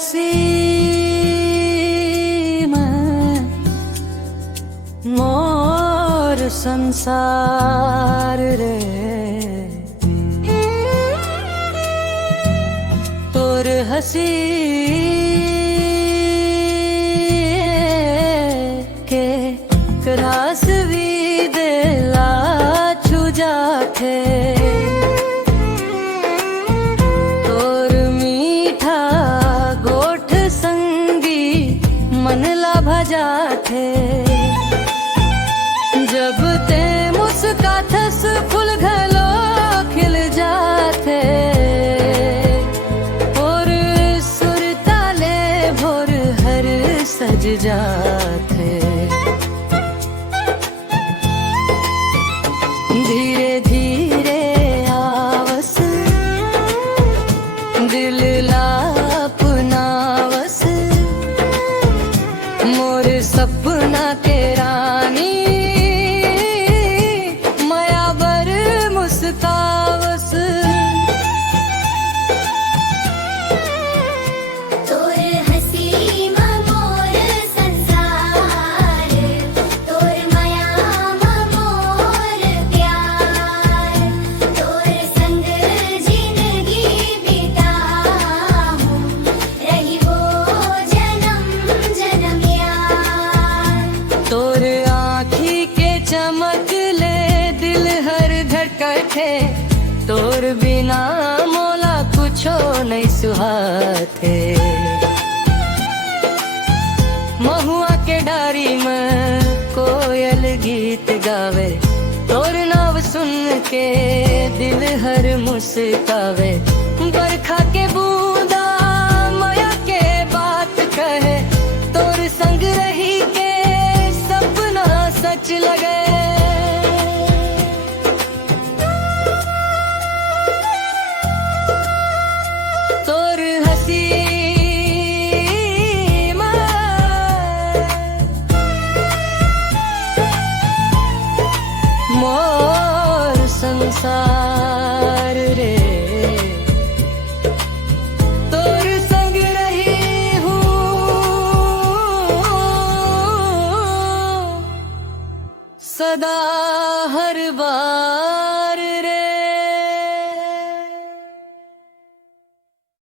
हसी मैं मोर संसार रे तोर हसी के रास भी देला छुजा थे तोर मीठा गोठ संगी मनला भजा थे जब ते मुस्काथस फूल घलो खिल जाते और सुर ताले भोर हर सज जाते धीरे धीरे आवस दिल लापनावस मोर सपना के रानी मायावर मुस्कावस तोर हसी मोर संसार तोर माया मोर प्यार तोर संग जिंदगी बिताऊं रही वो जन्म जन्म यार तोर आँखी के चमक ले दिल हर धड़के तोर बिना मोला कुछो नहीं सुहाते महुआ के डारी में कोयल गीत गावे तोर नाव सुन के दिल हर मुस्कावे बरखा के बूंद